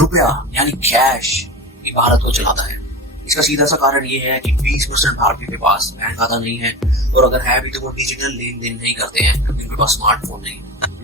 रुपया यानी कैश ही भारत को चलाता है। इसका सीधा सा कारण ये है कि 20% भारतीयों के पास बैंक खाता नहीं है, और अगर है भी तो वो डिजिटल लेन देन नहीं करते हैं क्योंकि उनके पास स्मार्टफोन नहीं।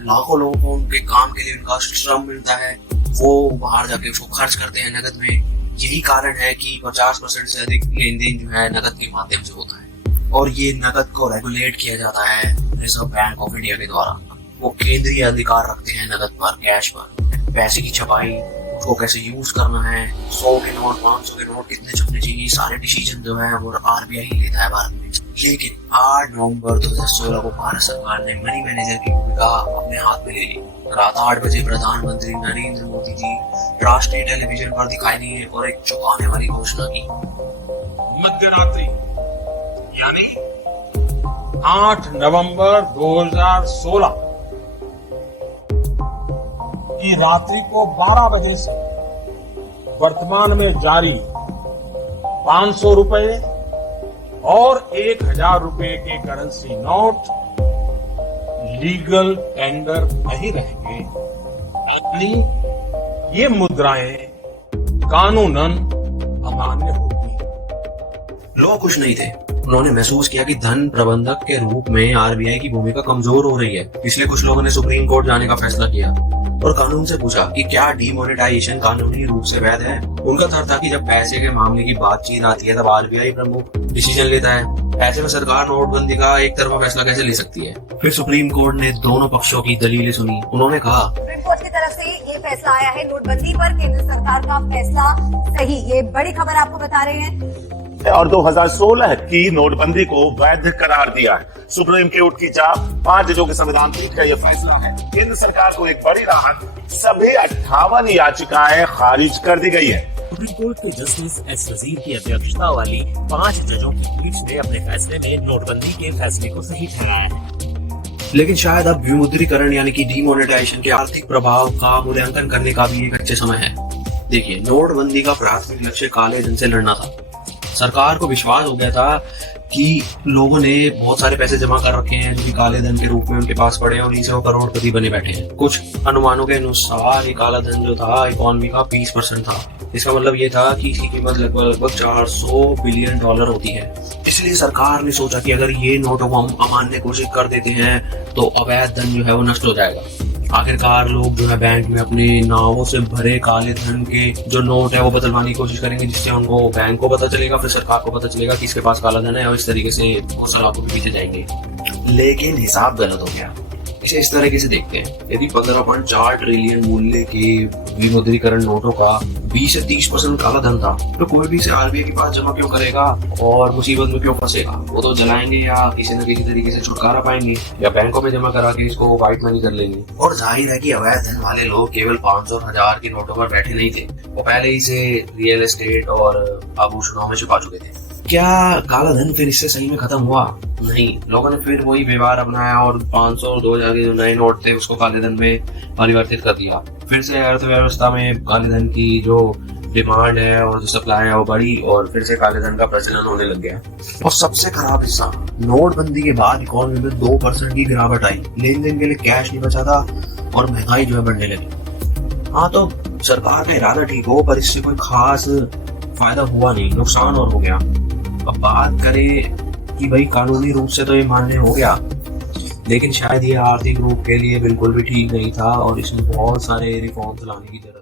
लाखों लोगों को उनके काम के लिए उनका श्रम मिलता है, वो बाहर जाके उसको खर्च करते हैं नकद में। यही कारण है कि 50% से अधिक लेन देन जो है नकद के माध्यम से होता है, और ये नकद को रेगुलेट किया जाता है रिजर्व बैंक ऑफ इंडिया के द्वारा। वो केंद्रीय अधिकार रखते हैं नकद पर, कैश पर। पैसे की छपाई, उसको कैसे यूज करना है, 100 के नोट 500 के नोट कितने छपने चाहिए, सारे डिसीजन जो है वो आरबीआई लेता है भारत में। लेकिन 8 नवंबर 2016 को भारत सरकार ने मनी मैनेजर की भूमिका अपने हाथ में ले ली। रात 8 बजे प्रधानमंत्री नरेंद्र मोदी जी राष्ट्रीय टेलीविजन पर दिखाई दिए और एक चौंकाने वाली घोषणा की। मध्यरात्रि यानी 8 नवंबर 2016 की रात्रि को 12 बजे से वर्तमान में जारी 500 रुपए और 1000 रुपए के करेंसी नोट लीगल टेंडर नहीं रहेंगे, यानी ये मुद्राएं कानूनन अमान्य होगी। लोग खुश नहीं थे। उन्होंने महसूस किया कि धन प्रबंधक के रूप में आरबीआई की भूमिका कमजोर हो रही है। इसलिए कुछ लोगों ने सुप्रीम कोर्ट जाने का फैसला किया और कानून से पूछा कि क्या डीमोनेटाइजेशन कानूनी रूप से वैध है। उनका तर्क था कि जब पैसे के मामले की बातचीत आती है तब आरबीआई प्रमुख डिसीजन लेता है। ऐसे में सरकार नोटबंदी का एक तरफा फैसला कैसे ले सकती है। फिर सुप्रीम कोर्ट ने दोनों पक्षों की दलीलें सुनी। उन्होंने कहा, सुप्रीम कोर्ट की तरफ से ये फैसला आया है नोटबंदी पर केंद्र सरकार का फैसला सही। ये बड़ी खबर आपको बता रहे हैं। और 2016 की नोटबंदी को वैध करार दिया है। सुप्रीम कोर्ट की 5 जजों के संविधान पीठ का यह फैसला है। केंद्र सरकार को एक बड़ी राहत, सभी 58 याचिकाएं खारिज कर दी गई है। सुप्रीम कोर्ट के जस्टिस एस वजीर की अध्यक्षता वाली 5 जजों की पीठ ने अपने फैसले में नोटबंदी के फैसले को सही ठहराया है। लेकिन शायद अब विमुद्रीकरण यानी कि डीमोनेटाइजेशन के आर्थिक प्रभाव का मूल्यांकन करने का भी एक अच्छे समय है। देखिए, नोटबंदी का प्राथमिक लक्ष्य काले धन से लड़ना था। सरकार को विश्वास हो गया था कि लोगों ने बहुत सारे पैसे जमा कर रखे हैं जो कि काले धन के रूप में उनके पास पड़े हैं और इनसे वो करोड़पति बने बैठे हैं। कुछ अनुमानों के अनुसार ये काला धन जो था इकोनॉमी का 20% था। इसका मतलब ये था कि इसकी कीमत लगभग 400 बिलियन डॉलर होती है। इसलिए सरकार ने सोचा कि अगर ये नोटों को हम अमान्य घोषित कर देते हैं तो अवैध धन जो है वो नष्ट हो जाएगा। आखिरकार लोग जो है बैंक में अपने नावों से भरे काले धन के जो नोट है वो बदलवाने की कोशिश करेंगे, जिससे उनको बैंक को पता चलेगा, फिर सरकार को पता चलेगा कि इसके पास काला धन है, और इस तरीके से वो सलाखों के पीछे जाएंगे। लेकिन हिसाब गलत हो गया। इसे इस तरीके से देखते हैं, यदि 15.4 ट्रिलियन मूल्य के विमुद्रीकरण नोटों का 20 से 30% काला धन था, तो कोई भी इसे आरबीआई के पास जमा क्यों करेगा और मुसीबत में क्यों फंसेगा। वो तो जलाएंगे या किसी न किसी तरीके से छुटकारा पाएंगे, या बैंकों में जमा करा के इसको व्हाइट मनी कर लेंगे। और जाहिर है कि अवैध धन वाले लोग केवल 500 और 1000 की नोटों पर बैठे नहीं थे, वो पहले ही से रियल एस्टेट और आभूषणों में छुपा चुके थे। क्या काला धन फिर इससे सही में खत्म हुआ? नहीं, लोगों ने फिर वही व्यवहार अपनाया और 500 और 2000 के जो नए नोट थे उसको काले धन में परिवर्तित कर दिया। फिर से अर्थव्यवस्था में काले धन की जो डिमांड है और जो सप्लाई है वो बढ़ी और फिर से काले धन का प्रचलन होने लग गया। और सबसे खराब हिस्सा, नोटबंदी के बाद इकोनॉमी में 2% की गिरावट आई। लेन देन के लिए कैश नहीं बचा था और महंगाई जो है बढ़ने लगी। हाँ, तो सरकार का इरादा ठीक हो पर इससे कोई खास फायदा हुआ नहीं, नुकसान और हो गया। अब बात करें कि भाई कानूनी रूप से तो ये मान्य हो गया, लेकिन शायद ये आर्थिक रूप के लिए बिल्कुल भी ठीक नहीं था और इसमें बहुत सारे रिफॉर्म्स लाने की जरूरत